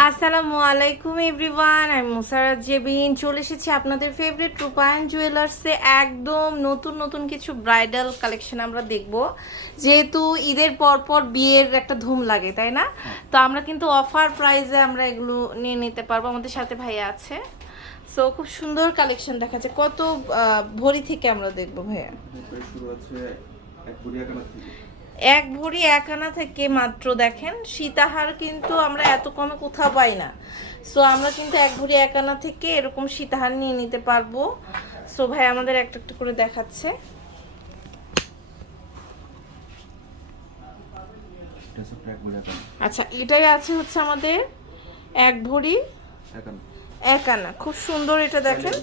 আসসালামু আলাইকুম এভরিওয়ান, আমি মুসারাত জেবিন। চলে এসেছি আপনাদের ফেভারিট রূপায়ণ জুয়েলার্সে একদম নতুন নতুন কিছু ব্রাইডাল কালেকশন আমরা দেখব। যেহেতু ঈদের পর পর বিয়ের একটা ধুম লাগে, তাই না? তো আমরা কিন্তু অফার প্রাইসে আমরা এগুলো নিয়ে নিতে পারব। আমাদের সাথে ভাইয়া আছে। সো খুব সুন্দর কালেকশন দেখাচ্ছে কত ভরি থেকে আমরা দেখব ভাইয়া? শুরু আছে এক বুড়ি একানা থেকে ভরি এক আনা থেকে মাত্র দেখেন। সীতাহার কিন্তু আমরা এত কমে কোথাও পাই না। সো আমরা কিন্তু এক ভরি এক আনা থেকে এরকম সীতাহার নিয়ে নিতে পারব। সো ভাই আমাদের একটা একটা করে দেখাচ্ছে। আচ্ছা এটাই আছে হচ্ছে আমাদের এক ভরি এক আনা খুব সুন্দর এটা দেখেন।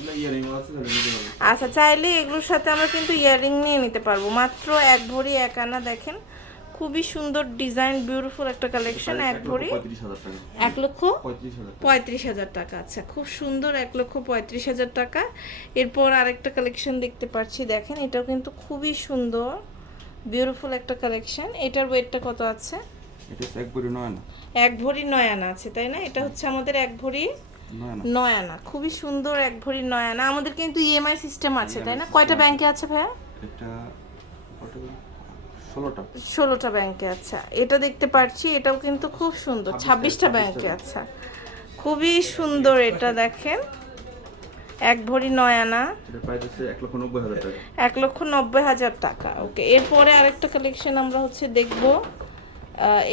আচ্ছা চাইলে এগুলোর সাথে আমরা কিন্তু ইয়াররিং নিয়ে নিতে পারব। মাত্র এক ভরি এক আনা দেখেন। খুবই সুন্দর ডিজাইন বিউটিফুল একটা কালেকশন এক ভরি। এক লক্ষ পঁয়ত্রিশ হাজার টাকা। আচ্ছা খুব সুন্দর এক লক্ষ পঁয়ত্রিশ হাজার টাকা। এরপর আরেকটা কালেকশন দেখতে পাচ্ছি দেখেন এটাও কিন্তু খুবই সুন্দর বিউটিফুল একটা কালেকশন এটার ওয়েটটা কত আছে? নয় এক ভরি নয় আনা আছে তাই না? এটা হচ্ছে আমাদের এক ভরি নয় আনা খুবই সুন্দর এক ভরি নয় আনা আমাদের কিন্তু ইএমআই সিস্টেম আছে তাই না? কয়টা ব্যাংকে আছে ভাইয়া? এটা ষোলোটা। ষোলোটা ব্যাংকে আচ্ছা এটা দেখতে পাচ্ছি এটাও কিন্তু খুব সুন্দর। ছাব্বিশটা ব্যাংকে আচ্ছা খুবই সুন্দর এটা দেখেন। এক ভরি নয় আনা এক লক্ষ নব্বই হাজার টাকা। ওকে এরপরে আরেকটা কালেকশন আমরা হচ্ছে দেখব।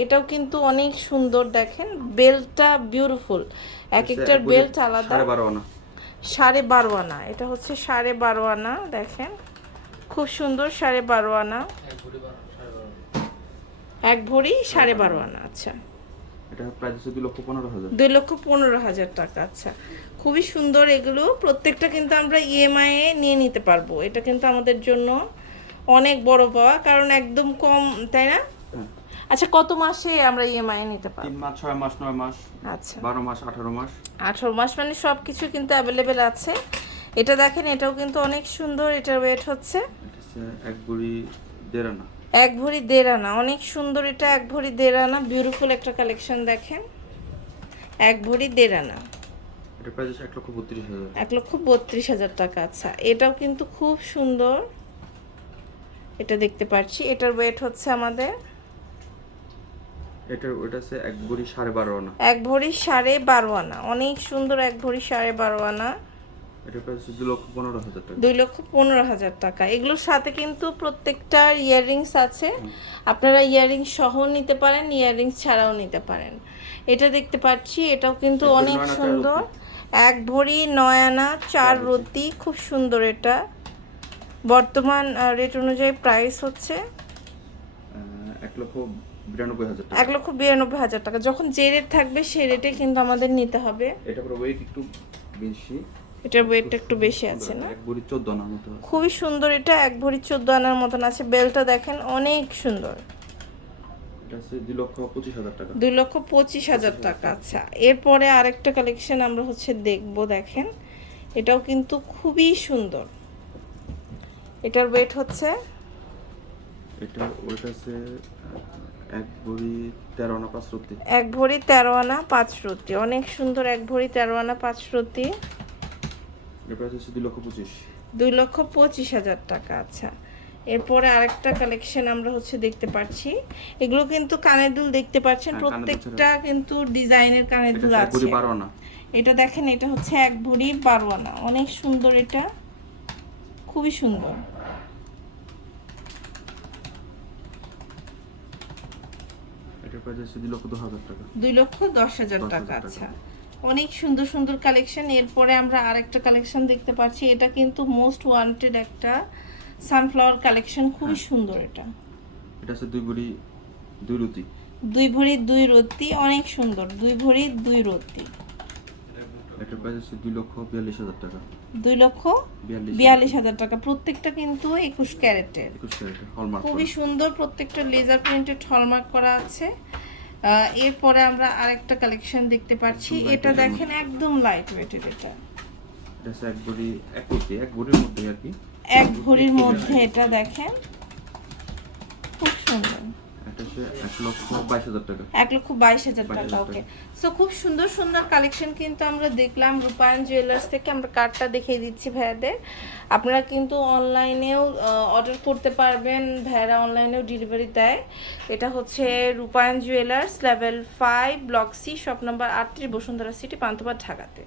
এটাও কিন্তু অনেক সুন্দর দেখেন। বেল্টটা বিউটিফুল এক একটার বেল্ট আলাদা। সাড়ে বারো আনা। এটা হচ্ছে সাড়ে বারো আনা দেখেন। খুব সুন্দর সাড়ে বারো আনা। এক ভরি সাড়ে বারো আনা আচ্ছা। দুই লক্ষ পনেরো হাজার। টাকা আচ্ছা। খুবই সুন্দর এগুলো। প্রত্যেকটা কিন্তু আমরা ইএমআই এ নিয়ে নিতে পারব। এটা কিন্তু আমাদের জন্য অনেক বড় পাওয়া কারণ একদম কম তাই না? আচ্ছা কত মাসে আমরা ইএমআই নিতে পারব? তিন মাস ছয় মাস নয় মাস আচ্ছা। বারো মাস আঠারো মাস। আঠারো মাস মানে সব কিছু কিন্তু অ্যাভেলেবেল আছে। এটা দেখেন এটাও কিন্তু অনেক সুন্দর এটার ওয়েট হচ্ছে। এক ভরি দেড় আনা। এক ভরি দেড় আনা অনেক সুন্দর এটা এক ভরি দেড় আনা বিউটিফুল একটা কালেকশন দেখেন। এক ভরি দেড় আনা। এটা প্রাইস এক লক্ষ বত্রিশ হাজার এক লক্ষ বত্রিশ হাজার টাকা আচ্ছা। এটাও কিন্তু খুব সুন্দর। এটা দেখতে পাচ্ছি এটার ওয়েট হচ্ছে আমাদের এটা ওটা হচ্ছে এক বুড়ি সাড়ে বারো আনা। এক ভরি সাড়ে বারো আনা। অনেক সুন্দর এক ভরি সাড়ে বারো আনা। এটা প্রাইস হচ্ছে দু লক্ষ পনেরো হাজার টাকা। দুই লক্ষ পনেরো হাজার টাকা। এগুলোর সাথে কিন্তু প্রত্যেকটার ইয়াররিংস আছে। আপনারা ইয়াররিংস সহ নিতে পারেন ইয়াররিংস ছাড়াও নিতে পারেন। এটা দেখতে পাচ্ছি এটাও কিন্তু অনেক সুন্দর। এক ভরি নয় আনা চার রতি খুব সুন্দর এটা। বর্তমান রেট অনুযায়ী প্রাইস হচ্ছে এক লক্ষ বিরানব্বই হাজার এক লক্ষ বিরানব্বই হাজার টাকা। যখন যে রেট থাকবে সেই রেটে কিন্তু আমাদের নিতে হবে। এটা পুরো ওয়েট একটু বেশি। এটার ওয়েটটা একটু বেশি আছে না? এক বুড়ি চোদ্দ আনার মতো খুবই সুন্দর এটা এক ভরি চোদ্দ আনার মতন আছে। বেলটা দেখেন অনেক সুন্দর। দুই লক্ষ পঁচিশ হাজার টাকা। আচ্ছা। এরপরে আরেকটা কালেকশন আমরা হচ্ছে দেখব দেখেন। এটাও কিন্তু খুবই সুন্দর। এটার ওয়েট হচ্ছে এটা ওইটা হচ্ছে এক বুড়ি তেরো আনা পাঁচ রত্তি এক ভরি তেরো আনা পাঁচ রতি অনেক সুন্দর এক ভরি তেরো আনা পাঁচ এটা প্রাইস হচ্ছে দুই লক্ষ পঁচিশ। দুই লক্ষ পঁচিশ হাজার টাকা আচ্ছা। এরপরে আরেকটা কালেকশন আমরা হচ্ছে দেখতে পাচ্ছি। এগুলো কিন্তু কানের দুল দেখতে পাচ্ছেন। হ্যাঁ, প্রত্যেকটা কিন্তু ডিজাইনের কানের দুল আছে। এটা দেখেন এটা হচ্ছে এক ভরি বারো আনা। অনেক সুন্দর এটা। খুবই সুন্দর। প্রাইস লক্ষ দু হাজার টাকা। দুই লক্ষ দশ হাজার টাকা হাজার আচ্ছা। অনেক সুন্দর সুন্দর কালেকশন এরপরে আমরা আরেকটা কালেকশন দেখতে পাচ্ছি। এটা কিন্তু মোস্ট ওয়ান্টেড একটা সানফ্লাওয়ার কালেকশন খুবই হ্যাঁ। সুন্দর এটা। এটা হচ্ছে দুই বুড়ি দুই রুতি দুই ভরি দুই রতি অনেক সুন্দর। দুই ভরি দুই রতি এটার প্রাইস হচ্ছে দুই লক্ষ বিয়াল্লিশ হাজার টাকা। দুই লক্ষ বিয়াল্লিশ হাজার। টাকা। প্রত্যেকটা কিন্তু একুশ ক্যারেটের খুবই সুন্দর প্রত্যেকটা লেজার প্রিন্টেড হলমার্ক করা আছে। এরপরে আমরা আরেকটা কালেকশন দেখতে পাচ্ছি। এটা দেখেন একদম লাইট ওয়েটের এটা। এটা এক বুড়ি এক এক বুড়ির মধ্যে আর কি। এক ভরির মধ্যে এটা দেখেন। খুব সুন্দর। এক লক্ষ বাইশ হাজার টাকা। এক লক্ষ বাইশ হাজার 22,000 টাকা টাকা। ওকে সো খুব সুন্দর সুন্দর কালেকশন কিন্তু আমরা দেখলাম রূপায়ণ জুয়েলার্স থেকে। আমরা কার্ডটা দেখিয়ে দিচ্ছি ভাইয়াদের। আপনারা কিন্তু অনলাইনেও অর্ডার করতে পারবেন। ভাইয়ারা অনলাইনেও ডেলিভারি দেয়। এটা হচ্ছে Rupayan jewellers level five block C shop number আটত্রিশ বসুন্ধরা সিটি পান্থপথ ঢাকাতে।